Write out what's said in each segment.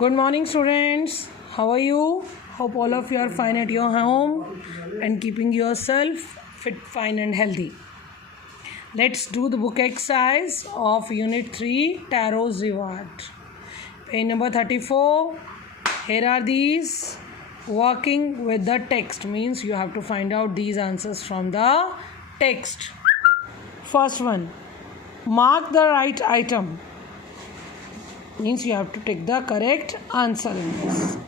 Good morning, students. How are you? Hope all of you are fine at your home and keeping yourself fit, fine, and healthy. Let's do the book exercise of Unit 3 Tarot's Reward. Page number 34. Here are these. Working with the text means you have to find out these answers from the text. First one. Mark the right item. Means you have to take the correct answer in this.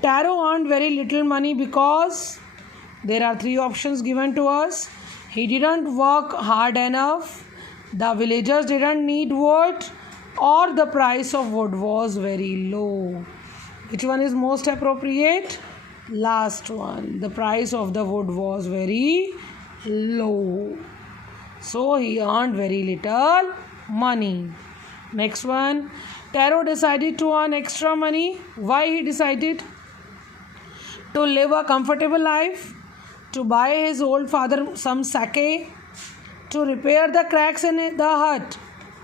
Tarot earned very little money because there are three options given to us. He didn't work hard enough, the villagers didn't need wood, or the price of wood was very low. Which one is most appropriate? Last one. The price of the wood was very low. So he earned very little money. Next one. Tarot decided to earn extra money. Why he decided? To live a comfortable life, to buy his old father some sake, to repair the cracks in the hut.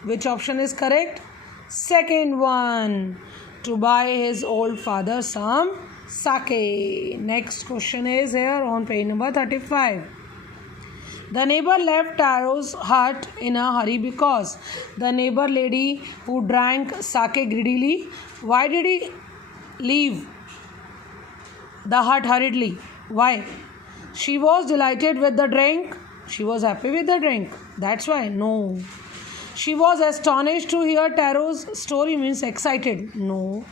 Which option is correct? Second one. To buy his old father some sake. Next question is here on page number 35. The neighbor left Tarot's hut in a hurry because the neighbor lady who drank sake greedily. Why did he leave the hut hurriedly? Why? She was delighted with the drink. She was happy with the drink. That's why. No. She was astonished to hear Tarot's story, means excited. No.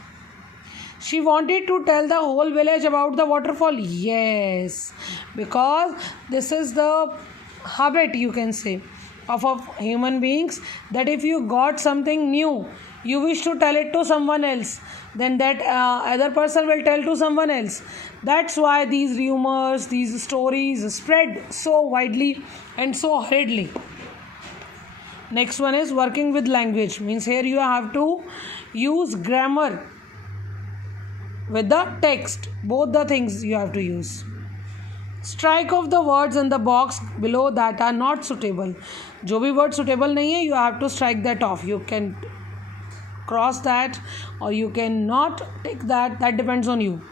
She wanted to tell the whole village about the waterfall. Yes. Because this is the habit, you can say, of human beings, that if you got something new, you wish to tell it to someone else, then that other person will tell to someone else. That's why these rumors, these stories spread so widely and so hurriedly. Next one is working with language, means here you have to use grammar with the text. Both the things you have to use. Strike off the words in the box below that are not suitable. जो भी word suitable नहीं है, you have to strike that off. You can cross that or you can not take that. That depends on you.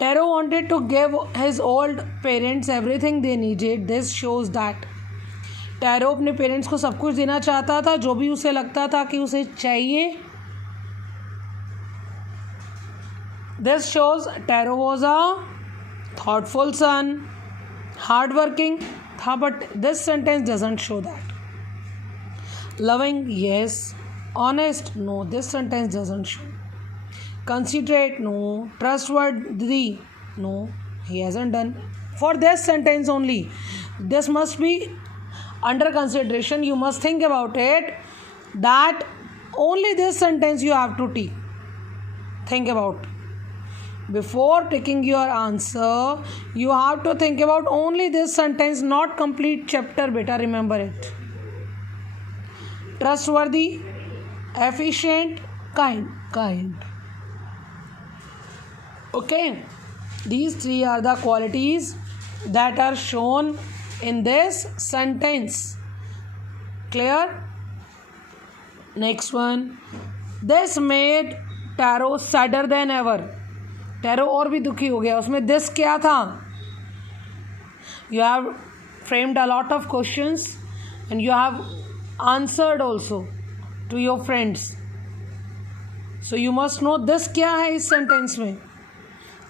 Tarot wanted to give his old parents everything they needed. This shows that Tarot अपने parents को सब कुछ देना चाहता था, जो भी उसे लगता था कि उसे चाहिए. This shows Tarot was a thoughtful son, hardworking, but this sentence doesn't show that. Loving, yes. Honest, no. This sentence doesn't show. Considerate, no. Trustworthy, no. He hasn't done. For this sentence only, this must be under consideration. You must think about it, that only this sentence you have to think about. Before taking your answer, you have to think about only this sentence, not complete chapter. Beta, remember it. Trustworthy, efficient, kind. Okay. These three are the qualities that are shown in this sentence. Clear? Next one. This made Tarot sadder than ever. Tarot और भी दुखी हो गया. उसमें this क्या था? You have framed a lot of questions and you have answered also to your friends. So you must know this क्या है इस सेंटेंस में.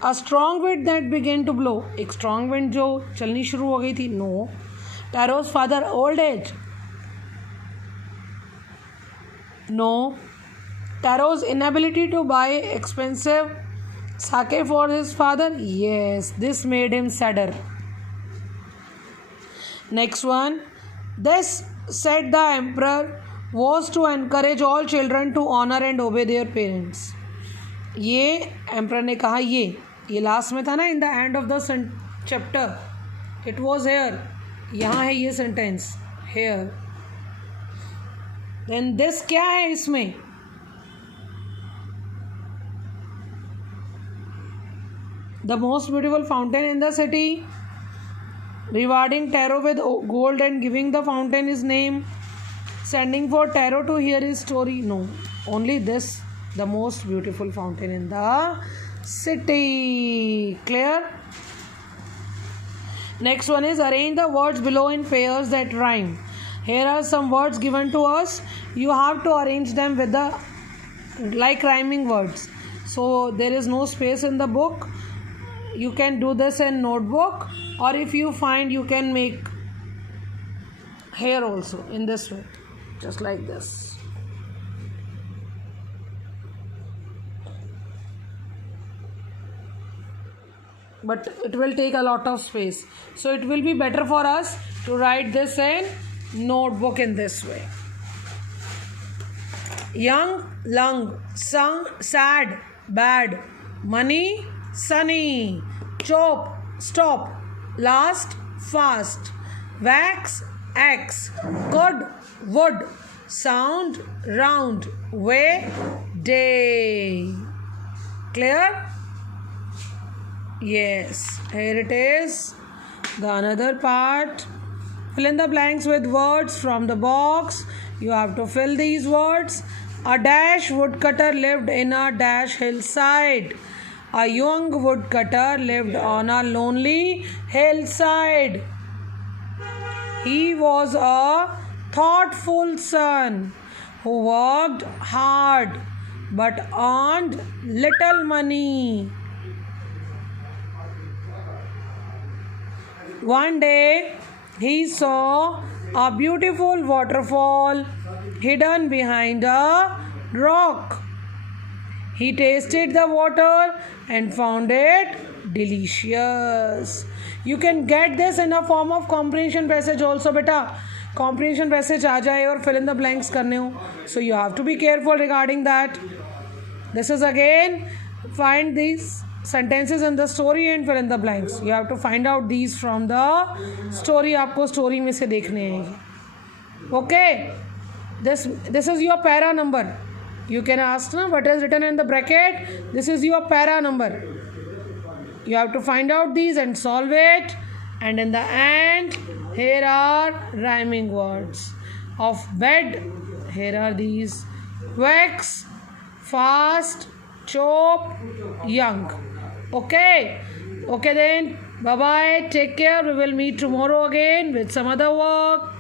A strong wind that began to blow. एक strong wind जो चलनी शुरू हो गई थी. No. Tarot's father old age. No. Tarot's inability to buy expensive sake for his father. Yes, this made him sadder. Next one. This, said the emperor, was to encourage all children to honor and obey their parents. ये emperor ने कहा. ये last में था ना, in the end of the chapter. It was here. यहाँ है ये sentence. Here. Then this क्या है इसमें? The most beautiful fountain in the city. Rewarding Tarot with gold and giving the fountain his name. Sending for Tarot to hear his story. No. Only this the most beautiful fountain in the city. Clear? Next one is arrange the words below in pairs that rhyme. Here are some words given to us. You have to arrange them with the like rhyming words. So there is no space in the book. You can do this in notebook, or if you find, you can make here also in this way, just like this. But it will take a lot of space, so it will be better for us to write this in notebook in this way. Young, lung, sung, sad, bad, money, sunny, chop, stop, last, fast, wax, axe, good, wood, sound, round, way, day. Clear? Yes, here it is. The another part. Fill in the blanks with words from the box. You have to fill these words. A dash woodcutter lived in a dash hillside. A young woodcutter lived on a lonely hillside. He was a thoughtful son who worked hard but earned little money. One day he saw a beautiful waterfall hidden behind a rock. He tasted the water and found it delicious. You can get this in a form of comprehension passage also, beta. Comprehension passage aa jaye aur fill in the blanks karne ho. So you have to be careful regarding that. This is again, find these sentences in the story and fill in the blanks. You have to find out these from the story. आपको story में से देखने हैं. Okay. This is your para number. You can ask na, what is written in the bracket. This is your para number. You have to find out these and solve it. And in the end, here are rhyming words of bed. Here are these: wax, fast, chop, young. Okay then, bye bye, take care. We will meet tomorrow again with some other work.